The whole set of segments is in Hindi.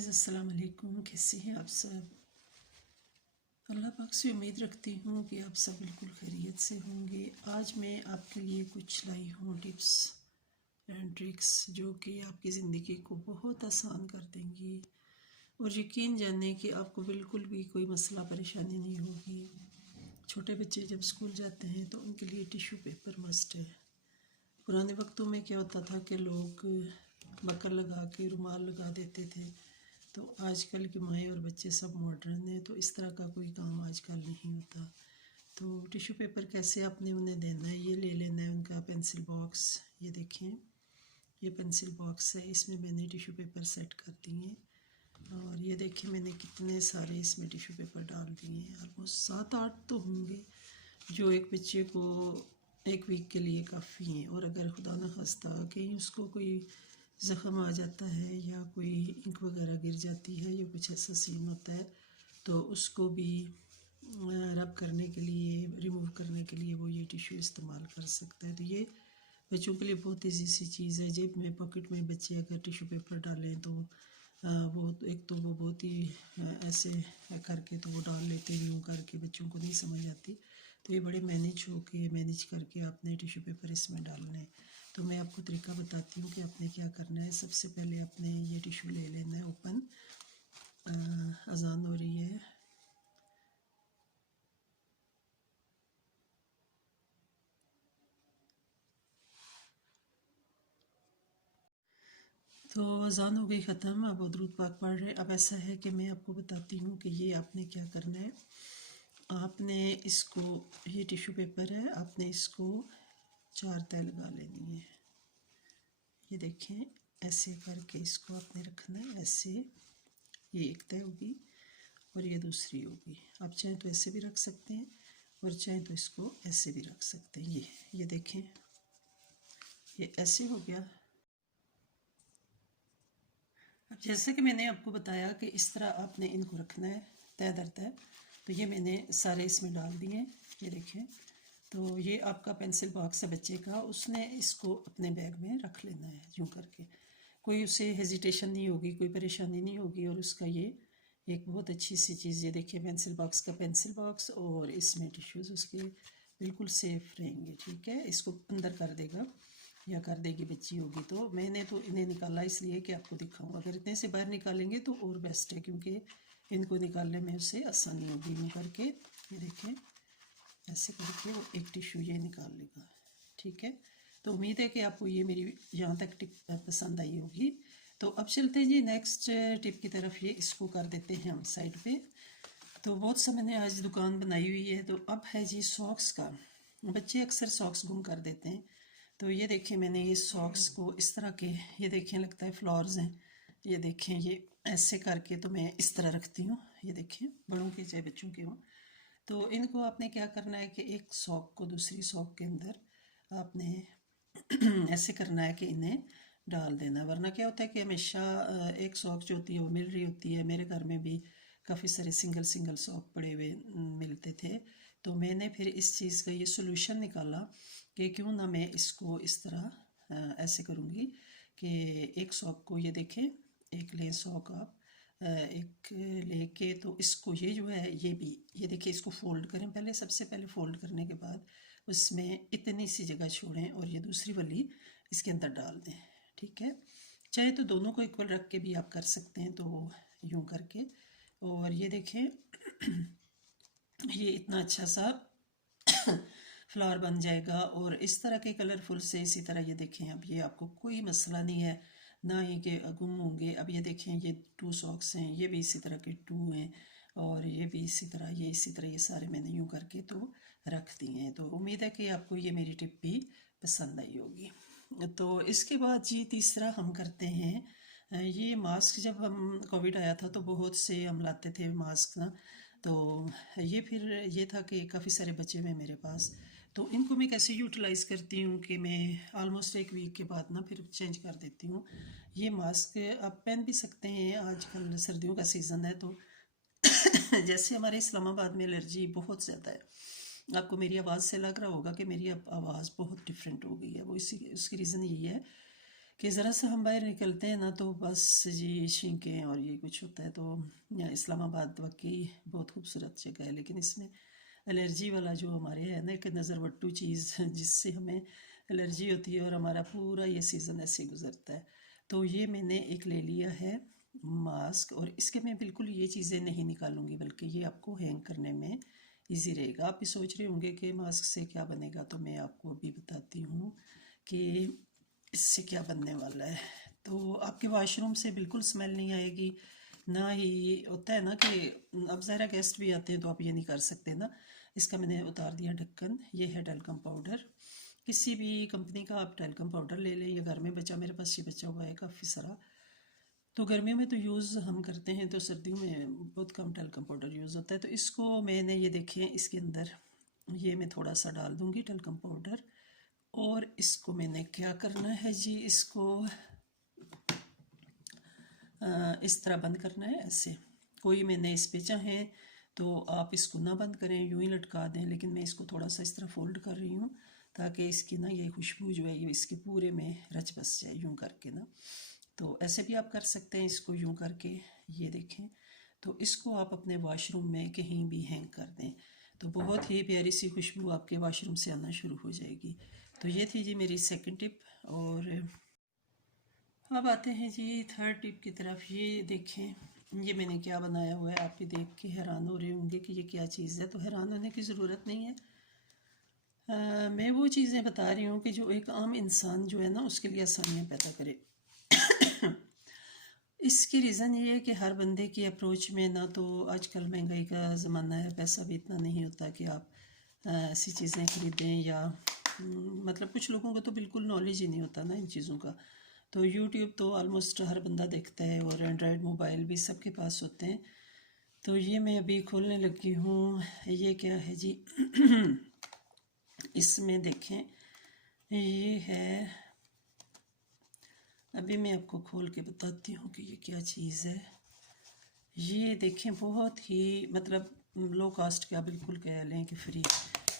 गाइस अस्सलाम वालेकुम। कैसे हैं आप सब? अल्लाह पाक से उम्मीद रखती हूँ कि आप सब बिल्कुल खैरियत से होंगे। आज मैं आपके लिए कुछ लाई हूँ टिप्स एंड ट्रिक्स जो कि आपकी ज़िंदगी को बहुत आसान कर देंगी और यकीन जाने कि आपको बिल्कुल भी कोई मसला परेशानी नहीं होगी। छोटे बच्चे जब स्कूल जाते हैं तो उनके लिए टिश्यू पेपर मस्ट है। पुराने वक्तों में क्या होता था कि लोग बकर लगा के रुमाल लगा देते थे, तो आजकल की माएँ और बच्चे सब मॉडर्न हैं, तो इस तरह का कोई काम आजकल नहीं होता। तो टिश्यू पेपर कैसे आपने उन्हें देना है, ये ले लेना है उनका पेंसिल बॉक्स। ये देखें, ये पेंसिल बॉक्स है, इसमें मैंने टिश्यू पेपर सेट कर दिए और ये देखें मैंने कितने सारे इसमें टिश्यू पेपर डाल दिए हैं। ऑलमोस्ट 7-8 तो होंगे, जो एक बच्चे को एक वीक के लिए काफ़ी हैं। और अगर खुदा न खास्ता कहीं उसको कोई ज़ख़म आ जाता है या कोई इंक वगैरह गिर जाती है या कुछ ऐसा सीन होता है तो उसको भी रब करने के लिए, रिमूव करने के लिए वो ये टिश्यू इस्तेमाल कर सकता है। तो ये बच्चों के लिए बहुत ईजी सी चीज़ है। जेब में, पॉकेट में बच्चे अगर टिश्यू पेपर डालें तो वो एक तो वो बहुत ही ऐसे करके तो वो डाल लेते हैं, यूँ करके बच्चों को नहीं समझ आती। तो ये बड़े मैनेज करके आपने टिश्यू पेपर इसमें डालने हैं। तो मैं आपको तरीका बताती हूँ कि आपने क्या करना है। सबसे पहले आपने ये टिश्यू ले लेना है ओपन। अजान हो रही है, तो अजान हो गई ख़त्म। अब दुरूद पाक पढ़ रहे। अब ऐसा है कि मैं आपको बताती हूँ कि ये आपने क्या करना है। आपने इसको, ये टिश्यू पेपर है, आपने इसको 4 तह लगा लेनी है। ये देखें, ऐसे करके इसको आपने रखना है। ऐसे ये एक तह होगी और ये दूसरी होगी। आप चाहें तो ऐसे भी रख सकते हैं और चाहें तो इसको ऐसे भी रख सकते हैं। ये देखें, ये ऐसे हो गया। अब जैसे कि मैंने आपको बताया कि इस तरह आपने इनको रखना है तय दर तय। तो ये मैंने सारे इसमें डाल दिए। ये देखें, तो ये आपका पेंसिल बॉक्स है बच्चे का, उसने इसको अपने बैग में रख लेना है यूँ करके। कोई उसे हेजिटेशन नहीं होगी, कोई परेशानी नहीं होगी। और उसका ये एक बहुत अच्छी सी चीज़, ये देखिए पेंसिल बॉक्स का पेंसिल बॉक्स और इसमें टिश्यूज़ उसके बिल्कुल सेफ रहेंगे। ठीक है, इसको अंदर कर देगा या कर देगी बच्ची होगी। तो मैंने तो इन्हें निकाला इसलिए कि आपको दिखाऊं। अगर इतने से बाहर निकालेंगे तो और बेस्ट है, क्योंकि इनको निकालने में उससे आसानी होगी। यूँ करके ये देखें, ऐसे करके वो एक टिश्यू ये निकाल लेगा। ठीक है, तो उम्मीद है कि आपको ये मेरी यहाँ तक टिप पसंद आई होगी। तो अब चलते हैं जी नेक्स्ट टिप की तरफ। ये इसको कर देते हैं हम साइड पे। तो बहुत सा मैंने आज दुकान बनाई हुई है। तो अब है जी सॉक्स का। बच्चे अक्सर सॉक्स गुम कर देते हैं। तो ये देखें, मैंने ये सॉक्स को इस तरह के, ये देखें लगता है फ्लावर्स हैं। ये देखें, ये ऐसे करके तो मैं इस तरह रखती हूँ। ये देखें, बड़ों के चाहे बच्चों के हों। तो इनको आपने क्या करना है कि एक सॉक को दूसरी सॉक के अंदर आपने ऐसे करना है कि इन्हें डाल देना। वरना क्या होता है कि हमेशा एक सॉक जो होती है वो मिल रही होती है। मेरे घर में भी काफ़ी सारे सिंगल सॉक पड़े हुए मिलते थे। तो मैंने फिर इस चीज़ का ये सोल्यूशन निकाला कि क्यों ना मैं इसको इस तरह ऐसे करूँगी कि एक सॉक को, ये देखें, एक लें सॉक आप एक लेके, तो इसको ये जो है ये भी, ये देखिए, इसको फोल्ड करें पहले। सबसे पहले फोल्ड करने के बाद उसमें इतनी सी जगह छोड़ें और ये दूसरी वाली इसके अंदर डाल दें। ठीक है, चाहे तो दोनों को इक्वल रख के भी आप कर सकते हैं, तो यूँ करके। और ये देखें ये इतना अच्छा सा फ्लावर बन जाएगा। और इस तरह के कलरफुल से, इसी तरह ये देखें, अब ये आपको कोई मसला नहीं है ना ही कि गुम होंगे। अब ये देखें, ये 2 सॉक्स हैं, ये भी इसी तरह के 2 हैं और ये भी इसी तरह, ये इसी तरह, ये सारे मैंने यूँ करके तो रख दिए हैं। तो उम्मीद है कि आपको ये मेरी टिप भी पसंद आई होगी। तो इसके बाद जी तीसरा हम करते हैं ये मास्क। जब हम कोविड आया था तो बहुत से हम लाते थे मास्क ना। तो ये फिर ये था कि काफ़ी सारे बचे हुए मेरे पास। तो इनको मैं कैसे यूटिलाइज़ करती हूँ कि मैं ऑलमोस्ट एक वीक के बाद ना फिर चेंज कर देती हूँ। ये मास्क आप पहन भी सकते हैं, आजकल सर्दियों का सीज़न है। तो जैसे हमारे इस्लामाबाद में एलर्जी बहुत ज़्यादा है, आपको मेरी आवाज़ से लग रहा होगा कि मेरी आवाज़ बहुत डिफरेंट हो गई है। वो इसी उसकी रीज़न यही है कि ज़रा सा हम बाहर निकलते हैं ना तो बस जी छींकें और ये कुछ होता है। तो इस्लामाबाद वाकई बहुत खूबसूरत जगह है, लेकिन इसमें एलर्जी वाला जो हमारे है ना एक नज़रवट्टू चीज़ जिससे हमें एलर्जी होती है और हमारा पूरा ये सीज़न ऐसे गुजरता है। तो ये मैंने एक ले लिया है मास्क, और इसके मैं बिल्कुल ये चीज़ें नहीं निकालूंगी, बल्कि ये आपको हैंग करने में इजी रहेगा। आप भी सोच रहे होंगे कि मास्क से क्या बनेगा, तो मैं आपको अभी बताती हूँ कि इससे क्या बनने वाला है। तो आपके वॉशरूम से बिल्कुल स्मेल नहीं आएगी, ना ही होता है ना कि अब ज़रा गेस्ट भी आते हैं तो आप ये नहीं कर सकते ना। इसका मैंने उतार दिया ढक्कन। ये है टैल्कम पाउडर, किसी भी कंपनी का आप टैल्कम पाउडर ले लें, या घर में बचा, मेरे पास ये बचा हुआ है काफ़ी सारा। तो गर्मियों में तो यूज़ हम करते हैं, तो सर्दियों में बहुत कम टैल्कम पाउडर यूज़ होता है। तो इसको मैंने ये देखें, इसके अंदर ये मैं थोड़ा सा डाल दूँगी टैल्कम पाउडर, और इसको मैंने क्या करना है जी, इसको इस तरह बंद करना है ऐसे। कोई मैंने इस पे चाहें तो आप इसको ना बंद करें, यूं ही लटका दें, लेकिन मैं इसको थोड़ा सा इस तरह फोल्ड कर रही हूँ ताकि इसकी ना ये खुशबू जो है ये इसके पूरे में रच बस जाए यूं करके ना। तो ऐसे भी आप कर सकते हैं इसको यूं करके, ये देखें। तो इसको आप अपने वॉशरूम में कहीं भी हैंग कर दें तो बहुत ही प्यारी सी खुशबू आपके वॉशरूम से आना शुरू हो जाएगी। तो ये थी जी मेरी सेकंड टिप। और अब आते हैं जी थर्ड टिप की तरफ। ये देखें ये मैंने क्या बनाया हुआ है, आप भी देख के हैरान हो रहे होंगे कि ये क्या चीज़ है। तो हैरान होने की ज़रूरत नहीं है। मैं वो चीज़ें बता रही हूँ कि जो एक आम इंसान जो है ना उसके लिए आसानियाँ पैदा करे। इसकी रीज़न ये है कि हर बंदे की अप्रोच में ना, तो आजकल महंगाई का ज़माना है, पैसा भी इतना नहीं होता कि आप ऐसी चीज़ें ख़रीदें, या मतलब कुछ लोगों को तो बिल्कुल नॉलेज ही नहीं होता ना इन चीज़ों का। तो यूट्यूब तो ऑलमोस्ट हर बंदा देखता है, और एंड्रॉयड मोबाइल भी सबके पास होते हैं। तो ये मैं अभी खोलने लगी हूँ। ये क्या है जी इसमें देखें, ये है, अभी मैं आपको खोल के बताती हूँ कि ये क्या चीज़ है। ये देखें बहुत ही मतलब लो कास्ट का, बिल्कुल कह लें कि फ्री।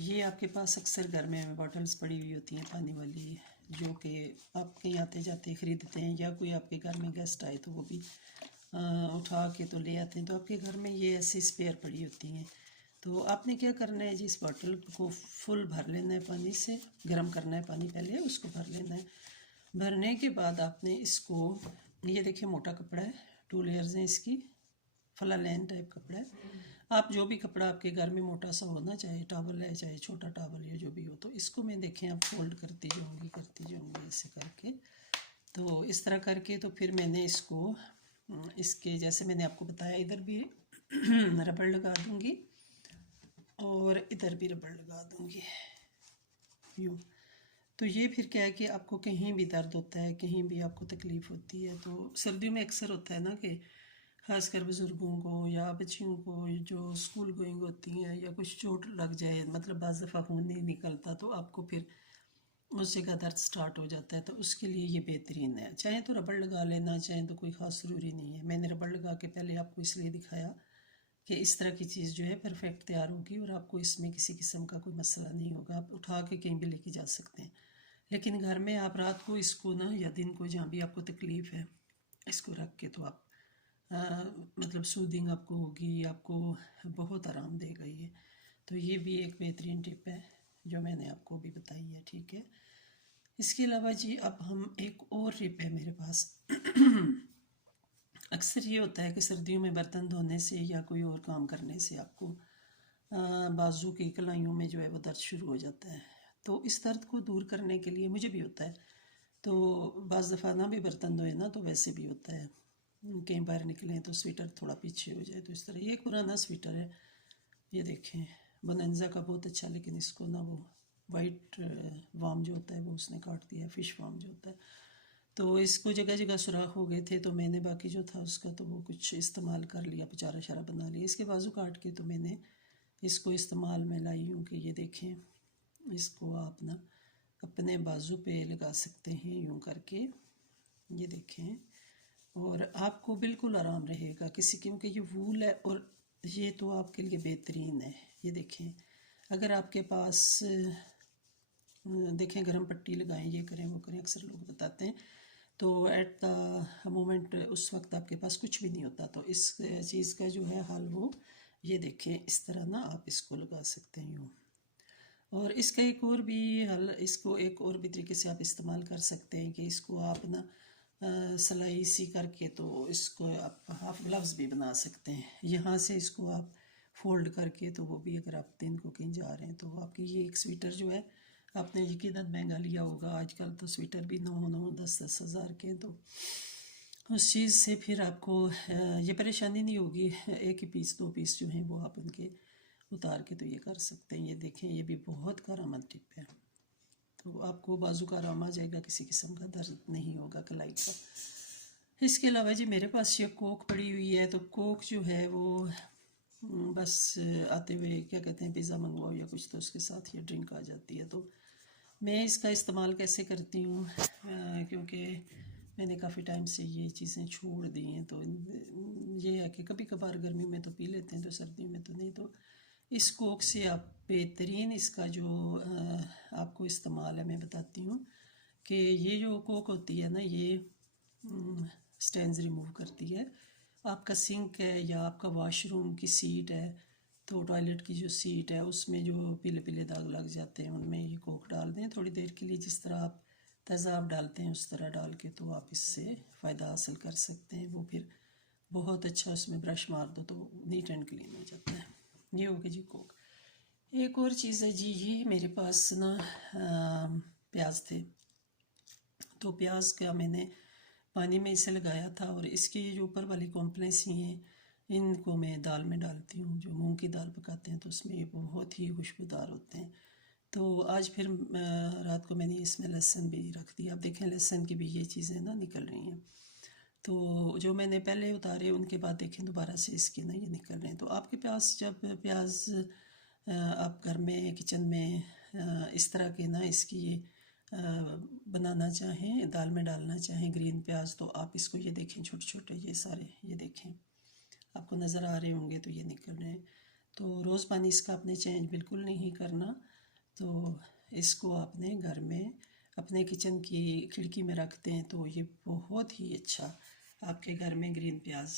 ये आपके पास अक्सर घर में बॉटल्स पड़ी हुई होती हैं पानी वाली, जो कि आप कहीं आते जाते ख़रीदते हैं, या कोई आपके घर में गेस्ट आए तो वो भी उठा के तो ले आते हैं। तो आपके घर में ये ऐसे स्पेयर पड़ी होती हैं। तो आपने क्या करना है जी, इस बॉटल को फुल भर लेना है पानी से, गर्म करना है पानी, पहले उसको भर लेना है। भरने के बाद आपने इसको, ये देखिए मोटा कपड़ा है, 2 लेयर्स हैं इसकी, फलालैन टाइप कपड़ा है। आप जो भी कपड़ा आपके घर में मोटा सा होना, चाहे टॉवल है चाहे छोटा टॉवल या जो भी हो, तो इसको मैं देखें आप फोल्ड करती जाऊँगी ऐसे करके। तो इस तरह करके तो फिर मैंने इसको इसके जैसे मैंने आपको बताया, इधर भी रबड़ लगा दूँगी और इधर भी रबड़ लगा दूँगी यूँ। तो ये फिर क्या है कि आपको कहीं भी दर्द होता है, कहीं भी आपको तकलीफ़ होती है, तो सर्दियों में अक्सर होता है ना कि खासकर बुज़ुर्गों को या बच्चियों को जो स्कूल गोइंग होती हैं, या कुछ चोट लग जाए, मतलब बाज़ दफ़ा खून नहीं निकलता, तो आपको फिर उस जगह दर्द स्टार्ट हो जाता है। तो उसके लिए ये बेहतरीन है। चाहे तो रबड़ लगा लेना, चाहे तो कोई ख़ास ज़रूरी नहीं है। मैंने रबड़ लगा के पहले आपको इसलिए दिखाया कि इस तरह की चीज़ जो है परफेक्ट तैयार होगी, और आपको इसमें किसी किस्म का कोई मसला नहीं होगा, आप उठा के कहीं भी लेके जा सकते हैं। लेकिन घर में आप रात को इसको ना, या दिन को, जहाँ भी आपको तकलीफ़ है, इसको रख के तो आप मतलब सूदिंग आपको होगी, आपको बहुत आराम देगा ये। तो ये भी एक बेहतरीन टिप है जो मैंने आपको भी बताई है, ठीक है। इसके अलावा जी अब हम एक और टिप है मेरे पास। अक्सर ये होता है कि सर्दियों में बर्तन धोने से या कोई और काम करने से आपको बाजू की कलाइयों में जो है वो दर्द शुरू हो जाता है। तो इस दर्द को दूर करने के लिए, मुझे भी होता है, तो बाज़ दफ़ा ना भी बर्तन धोए ना तो वैसे भी होता है, कहीं बाहर निकलें तो स्वेटर थोड़ा पीछे हो जाए, तो इस तरह। ये एक पुराना स्वेटर है, ये देखें, बोनेंजा का, बहुत अच्छा, लेकिन इसको ना वो वाइट वाम जो होता है वो उसने काट दिया, फ़िश वाम जो होता है। तो इसको जगह जगह सुराख हो गए थे, तो मैंने बाकी जो था उसका तो वो कुछ इस्तेमाल कर लिया, बेचारा शरा बना लिया। इसके बाजू काट के तो मैंने इसको इस्तेमाल में लाई हूँ कि ये देखें, इसको आप ना अपने बाजू पे लगा सकते हैं यूँ करके, ये देखें, और आपको बिल्कुल आराम रहेगा किसी, क्योंकि ये वूल है, और ये तो आपके लिए बेहतरीन है। ये देखें, अगर आपके पास देखें गरम पट्टी लगाएं, ये करें वो करें, अक्सर लोग बताते हैं, तो एट द मोमेंट उस वक्त आपके पास कुछ भी नहीं होता। तो इस चीज़ का जो है हल वो ये देखें, इस तरह ना आप इसको लगा सकते हैं यूँ। और इसका एक और भी हल, इसको एक और भी तरीके से आप इस्तेमाल कर सकते हैं कि इसको आप ना सिलाई सी करके तो इसको आप हाफ ग्लव्स भी बना सकते हैं। यहाँ से इसको आप फोल्ड करके, तो वो भी अगर आप दिन को कहीं जा रहे हैं तो आपकी ये एक स्वेटर जो है आपने यकीनन महंगा लिया होगा। आजकल तो स्वेटर भी 9-10 हज़ार के हैं। तो उस चीज़ से फिर आपको ये परेशानी नहीं होगी। एक ही पीस 2 पीस जो हैं वो आप उनके उतार के तो ये कर सकते हैं। ये देखें, ये भी बहुत कारआमद टिप है। तो आपको बाजू का आराम आ जाएगा, किसी किस्म का दर्द नहीं होगा कलाई का। इसके अलावा जी मेरे पास ये कोक पड़ी हुई है। तो कोक जो है वो बस आते हुए क्या कहते हैं, पिज़्ज़ा मंगवाओ या कुछ तो उसके साथ ये ड्रिंक आ जाती है। तो मैं इसका इस्तेमाल कैसे करती हूँ, क्योंकि मैंने काफ़ी टाइम से ये चीज़ें छोड़ दी हैं। तो ये है कि कभी कभार गर्मी में तो पी लेते हैं, तो सर्दियों में तो नहीं। तो इस कोक से आप बेहतरीन इसका जो आपको इस्तेमाल है मैं बताती हूँ कि ये जो कोक होती है ना, ये स्टेन्स रिमूव करती है। आपका सिंक है या आपका वॉशरूम की सीट है, तो टॉयलेट की जो सीट है उसमें जो पीले पीले दाग लग जाते हैं, उनमें ये कोक डाल दें थोड़ी देर के लिए। जिस तरह आप तेज़ाब डालते हैं उस तरह डाल के तो आप इससे फ़ायदा हासिल कर सकते हैं। वो फिर बहुत अच्छा उसमें ब्रश मार दो तो नीट एंड क्लीन हो जाता है। ये हो गया जी कोक। एक और चीज़ है जी, ये मेरे पास ना प्याज थे। तो प्याज का मैंने पानी में इसे लगाया था, और इसके जो ऊपर वाली कॉम्प्लेक्स ही हैं इनको मैं दाल में डालती हूँ। जो मूंग की दाल पकाते हैं तो उसमें ये बहुत ही खुशबूदार होते हैं। तो आज फिर रात को मैंने इसमें लहसुन भी रख दिया। अब देखें लहसुन की भी ये चीज़ें ना निकल रही हैं। तो जो मैंने पहले उतारे उनके बाद देखें दोबारा से इसके ना ये निकल रहे हैं। तो आपके पास जब प्याज आप घर में किचन में इस तरह के ना इसकी ये बनाना चाहें, दाल में डालना चाहें ग्रीन प्याज, तो आप इसको ये देखें छोटे छोटे ये सारे ये देखें आपको नज़र आ रहे होंगे, तो ये निकल रहे हैं। तो रोज़ पानी इसका आपने चेंज बिल्कुल नहीं करना। तो इसको आपने घर में अपने किचन की खिड़की में रखते हैं तो ये बहुत ही अच्छा आपके घर में ग्रीन प्याज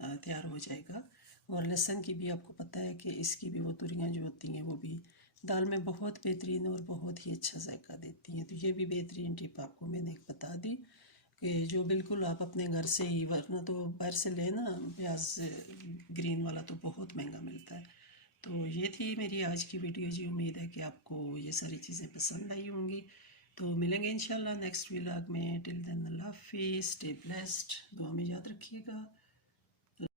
तैयार हो जाएगा। और लहसुन की भी आपको पता है कि इसकी भी वो तुरियाँ जो होती हैं वो भी दाल में बहुत बेहतरीन और बहुत ही अच्छा जायका देती हैं। तो ये भी बेहतरीन टिप आपको मैंने एक बता दी कि जो बिल्कुल आप अपने घर से ही, वरना तो बाहर से लेना प्याज ग्रीन वाला तो बहुत महंगा मिलता है। तो ये थी मेरी आज की वीडियो जी। उम्मीद है कि आपको ये सारी चीज़ें पसंद आई होंगी। तो मिलेंगे इंशाल्लाह नेक्स्ट व्लॉग में। टिल देन अल्लाह हाफिज़, स्टे ब्लेस्ड, दुआ में याद रखिएगा।